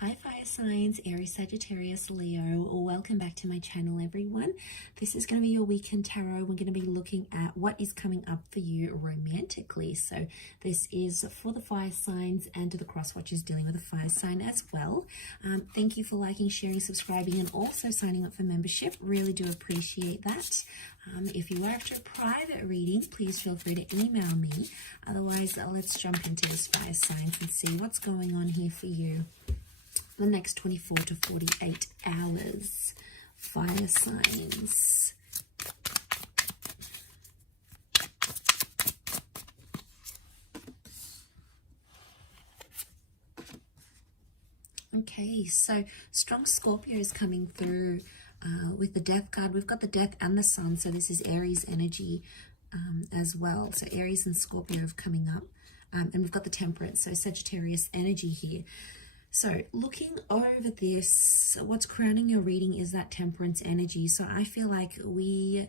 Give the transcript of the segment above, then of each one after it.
Hi fire signs, Aries, Sagittarius, Leo. Welcome back to my channel, everyone. This is going to be your weekend tarot. We're going to be looking at what is coming up for you romantically. So this is for the fire signs and to the cross watchers dealing with a fire sign as well. Thank you for liking, sharing, subscribing, and also signing up for membership. Really do appreciate that. If you are after a private reading, please feel free to email me. Otherwise, let's jump into this fire signs and see what's going on here for you the next 24 to 48 hours. Fire signs. Okay, so strong Scorpio is coming through with the death card. We've got the death and the sun, so this is Aries energy as well. So Aries and Scorpio are coming up. And we've got the temperance, so Sagittarius energy here. So looking over this, what's crowning your reading is that temperance energy. So I feel like we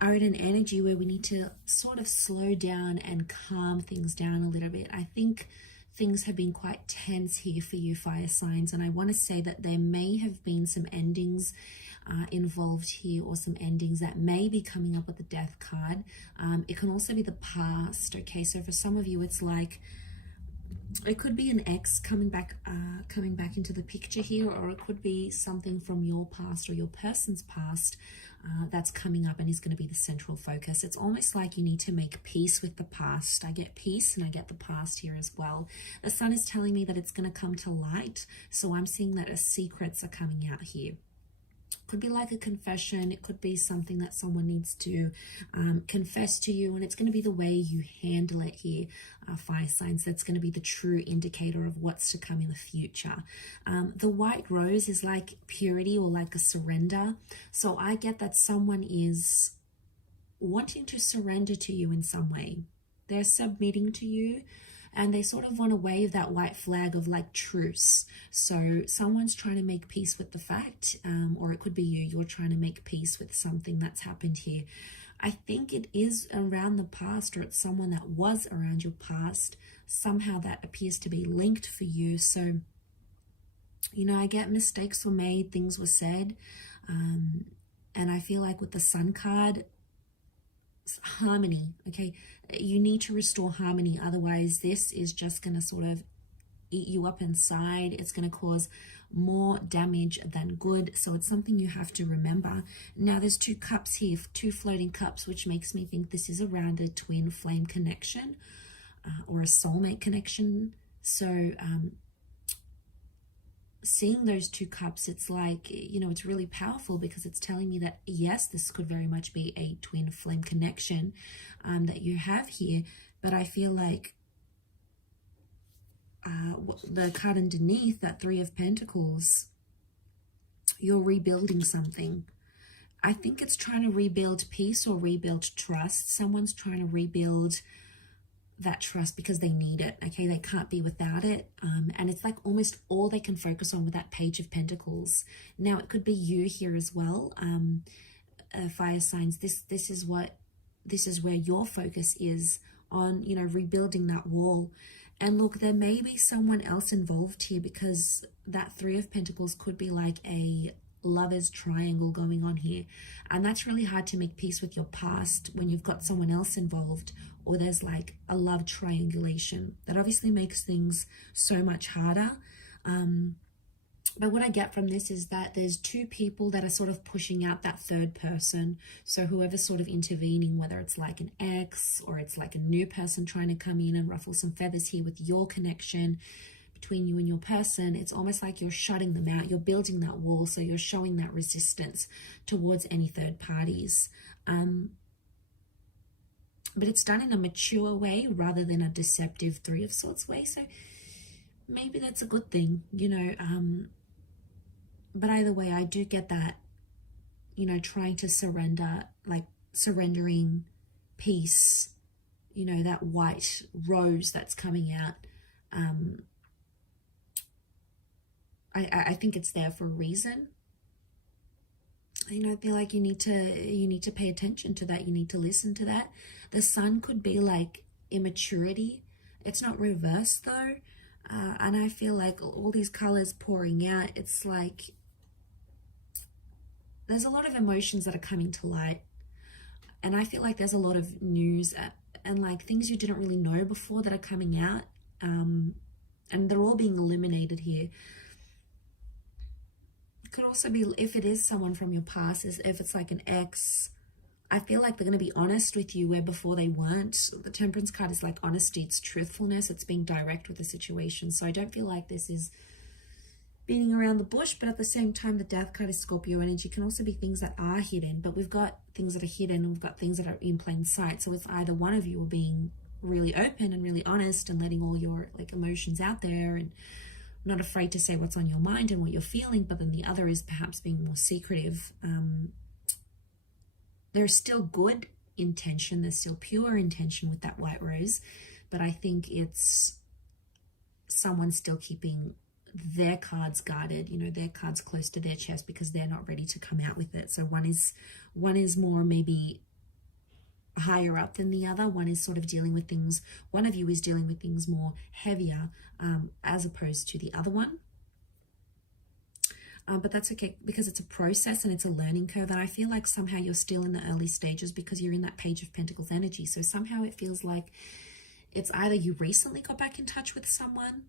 are in an energy where we need to sort of slow down and calm things down a little bit. I think things have been quite tense here for you fire signs, and I want to say that there may have been some endings involved here, or some endings that may be coming up with the death card. It can also be the past. Okay, so for some of you it's like it could be an ex coming back into the picture here, or it could be something from your past or your person's past that's coming up and is going to be the central focus. It's almost like you need to make peace with the past. I get peace and I get the past here as well. The sun is telling me that it's going to come to light, so I'm seeing that secrets are coming out here. Could be like a confession. It could be something that someone needs to confess to you, and it's going to be the way you handle it here, fire signs. That's going to be the true indicator of what's to come in the future. The white rose is like purity or like a surrender. So I get that someone is wanting to surrender to you in some way. They're submitting to you, and they sort of want to wave that white flag of like truce. So someone's trying to make peace with the fact, or it could be you're trying to make peace with something that's happened here. I think it is around the past, or it's someone that was around your past. Somehow that appears to be linked for you. So, you know, I get mistakes were made, things were said. And I feel like with the sun card, harmony, okay, you need to restore harmony, otherwise this is just going to sort of eat you up inside. It's going to cause more damage than good, so it's something you have to remember. Now there's two cups here, two floating cups, which makes me think this is around a twin flame connection or a soulmate connection. So seeing those two cups, it's like, you know, it's really powerful because it's telling me that yes, this could very much be a twin flame connection that you have here. But I feel like the card underneath, that Three of Pentacles, you're rebuilding something. I think it's trying to rebuild peace or rebuild trust. Someone's trying to rebuild that trust because they need it. Okay, they can't be without it, and it's like almost all they can focus on with that Page of Pentacles. Now it could be you here as well, fire signs. This is where your focus is on, you know, rebuilding that wall. And look, there may be someone else involved here, because that Three of Pentacles could be like a lover's triangle going on here, and that's really hard to make peace with your past when you've got someone else involved, or there's like a love triangulation. That obviously makes things so much harder. But what I get from this is that there's two people that are sort of pushing out that third person. So whoever's sort of intervening, whether it's like an ex or it's like a new person trying to come in and ruffle some feathers here with your connection between you and your person, it's almost like you're shutting them out. You're building that wall, so you're showing that resistance towards any third parties. But it's done in a mature way rather than a deceptive Three of Swords way. So maybe that's a good thing, you know. But either way, I do get that, you know, trying to surrender, like surrendering peace, you know, that white rose that's coming out. I think it's there for a reason. You know, I feel like you need to pay attention to that. You need to listen to that. The sun could be like immaturity. It's not reversed though. And I feel like all these colors pouring out, it's like there's a lot of emotions that are coming to light. And I feel like there's a lot of news and like things you didn't really know before that are coming out. And they're all being illuminated here. It could also be, if it is someone from your past, if it's like an ex, I feel like they're going to be honest with you where before they weren't. The Temperance card is like honesty, it's truthfulness, it's being direct with the situation. So I don't feel like this is beating around the bush, but at the same time, the Death card is Scorpio energy. Can also be things that are hidden, but we've got things that are hidden and we've got things that are in plain sight. So it's either one of you are being really open and really honest and letting all your like emotions out there and not afraid to say what's on your mind and what you're feeling, but then the other is perhaps being more secretive. There's still good intention, there's still pure intention with that white rose, but I think it's someone still keeping their cards guarded, you know, their cards close to their chest because they're not ready to come out with it. So one is more maybe higher up than the other. One is sort of dealing with things, one of you is dealing with things more heavier as opposed to the other one. But that's okay because it's a process and it's a learning curve. And I feel like somehow you're still in the early stages because you're in that Page of Pentacles energy. So somehow it feels like it's either you recently got back in touch with someone,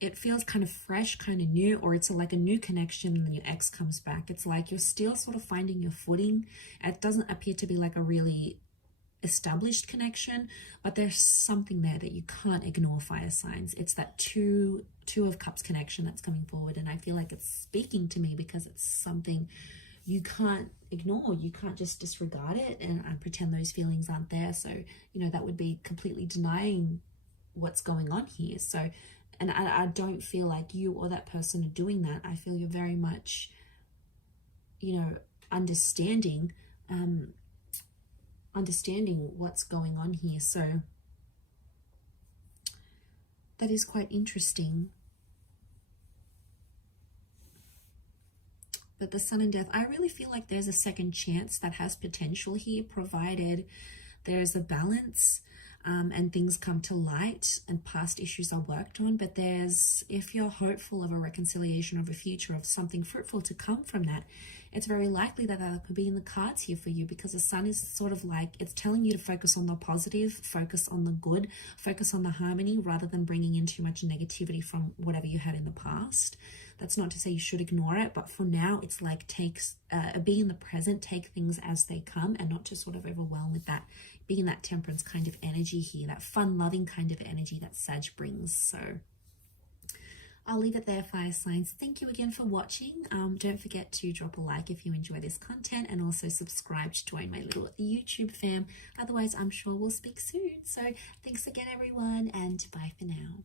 it feels kind of fresh, kind of new, or it's like a new connection and then your ex comes back. It's like you're still sort of finding your footing. It doesn't appear to be like a really established connection, but there's something there that you can't ignore, fire signs. It's that two of cups connection that's coming forward, and I feel like it's speaking to me because it's something you can't ignore. You can't just disregard it and pretend those feelings aren't there. So, you know, that would be completely denying what's going on here. So, and I don't feel like you or that person are doing that. I feel you're very much, you know, understanding what's going on here. So that is quite interesting. But the Sun and Death, I really feel like there's a second chance that has potential here, provided there's a balance and things come to light and past issues are worked on. But if you're hopeful of a reconciliation, of a future, of something fruitful to come from that, it's very likely that that could be in the cards here for you, because the Sun is sort of like, it's telling you to focus on the positive, focus on the good, focus on the harmony, rather than bringing in too much negativity from whatever you had in the past. That's not to say you should ignore it, but for now, it's like be in the present, take things as they come, and not to sort of overwhelm with that, being that Temperance kind of energy here, that fun, loving kind of energy that Sag brings. So I'll leave it there, fire signs. Thank you again for watching. Don't forget to drop a like if you enjoy this content, and also subscribe to join my little YouTube fam. Otherwise, I'm sure we'll speak soon. So thanks again, everyone, and bye for now.